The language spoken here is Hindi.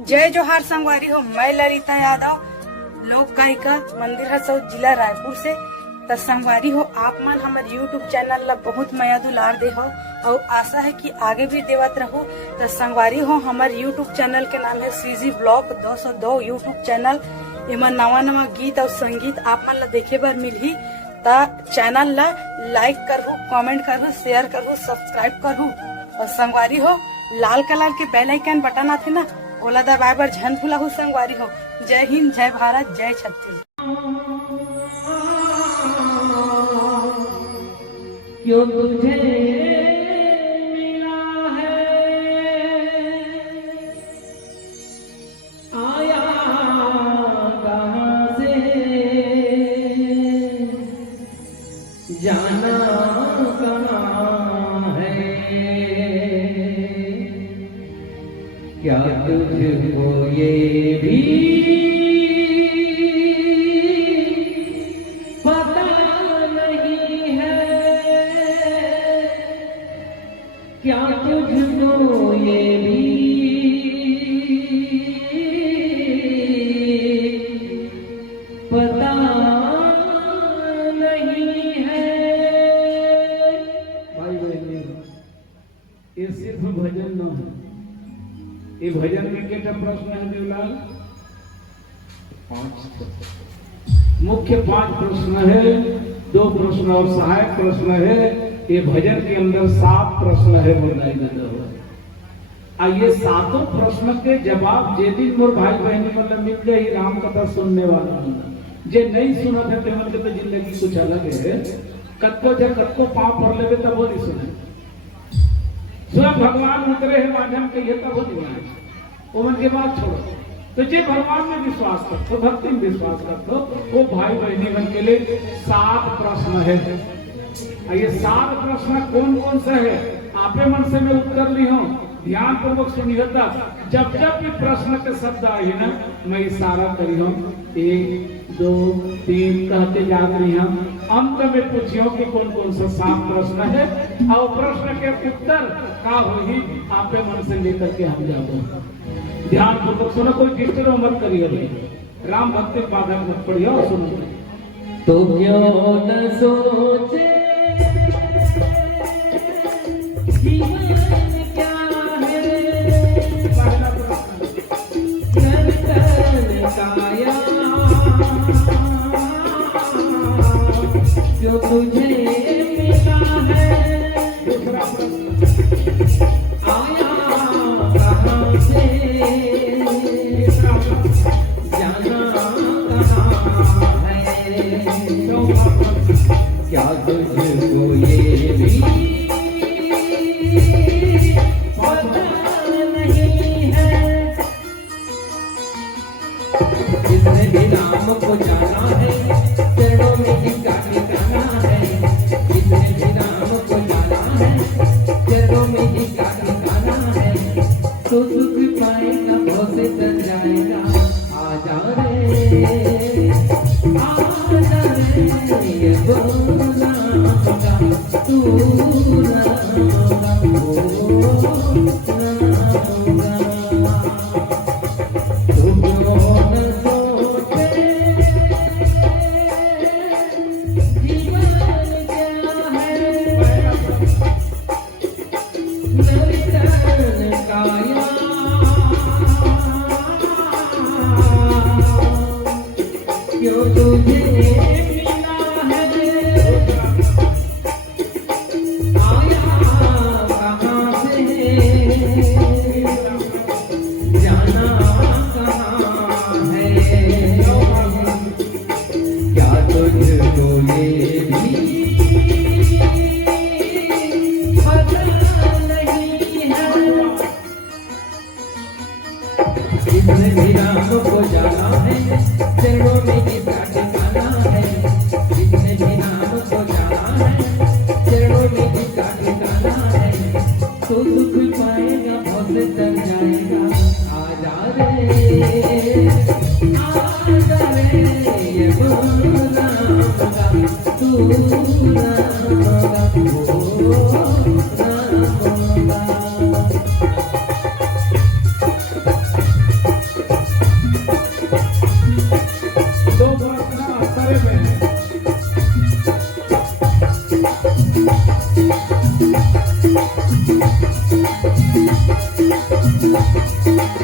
जय जोहार संगवारी हो। मैं ललिता यादव, लोक गायिका, मंदिर हसौद, जिला रायपुर से। तो संगवारी हो, आप मन हमारे यूट्यूब चैनल ला बहुत माया दुलार दे हो और आशा है कि आगे भी देवत रहो। तो संगवारी हो, हमारे यूट्यूब चैनल के नाम है सीजी ब्लॉग 202 यूट्यूब चैनल। इमा नवा नवा गीत और संगीत आप मन ला देखे बर मिलही। ता चैनल ला लाइक करहु, कमेंट करहु, शेयर करहु, सब्सक्राइब करहु। और संगवारी हो, लाल कलर के बेल आइकन बटन आथे ना, ओला दबाए बर झन भूलहु संगवारी हो। जय हिंद, जय भारत, जय छत्तीसगढ़। क्यों तुझे मिला है आया कहाँ से, जाना कहाँ है, क्या तुझको ये भी पता नहीं है, क्या तुझको ये भी पता नहीं है। भाई बहन, ये सिर्फ भजन न है। ये भजन में कितना प्रश्न है देवलाल? 5 मुख्य 5 प्रश्न है, 2 प्रश्न और सहायक प्रश्न है। ये भजन के अंदर 7 प्रश्न है। ये 7 प्रश्न के जवाब जे दिन मोर भाई बहनी मतलब मिल गई राम कथा सुनने वाला जे नहीं सुना था तेमन के तो जिंदगी कुछ अलग है। कत्को जब कत्को पाप पढ़ लेवे तब वो नहीं सुने। स्वयं भगवान उतरे हैं माध्यम के ये तब नहीं आए। उमन के बात छोड़ो। तो जे भगवान में विश्वास करते, भक्ति में विश्वास करते, वो भाई बहनी बन के लिए 7 प्रश्न है। ये 7 प्रश्न कौन कौन सा है? आपे मन से मैं उत्तर ली हूँ, ध्यान पूर्वक सुनिए। जब जब भी प्रश्न के शब्द आए ना, मैं इशारा करी हूँ 1 2 3 कहते जा रही हूँ। अंत में पूछियो कि कौन कौन सा 7 प्रश्न है और प्रश्न के उत्तर का होगी आपे मन से लेकर के हम जाओ। ध्यान पूर्वक सुनो, कोई डिस्टर्ब मत करिए। राम भक्ति बाधक मत पढ़िए और सुनो। तो क्यों न सोचे जीवन क्या है, नर्तन काया, क्यों तुझे मिला है आया कहाँ से, जाना कहाँ है, क्या तुझको ये भी पता नहीं है, जिसने भी राम को जाना है चरणों में जिसका ठिकाना है, जिसने भी राम को जाना है चरणों में जिसका ठिकाना है, तो सुख पाएगा बहुत तर जाएगा। आजा रे आजा रे ये बोला तू क्यों तुझे मिला है आया कहाँ से, जाना कहाँ है, क्या तुझको ये भी पता नहीं है, जिसने भी राम को जाना है चरणों में जिसका ठिकाना है, जिसने भी राम को जाना है चरणों में जिसका ठिकाना है, तो सुख पाएगा बहुत तर जाएगा। आजा रे ये बोला तू राम Thank you.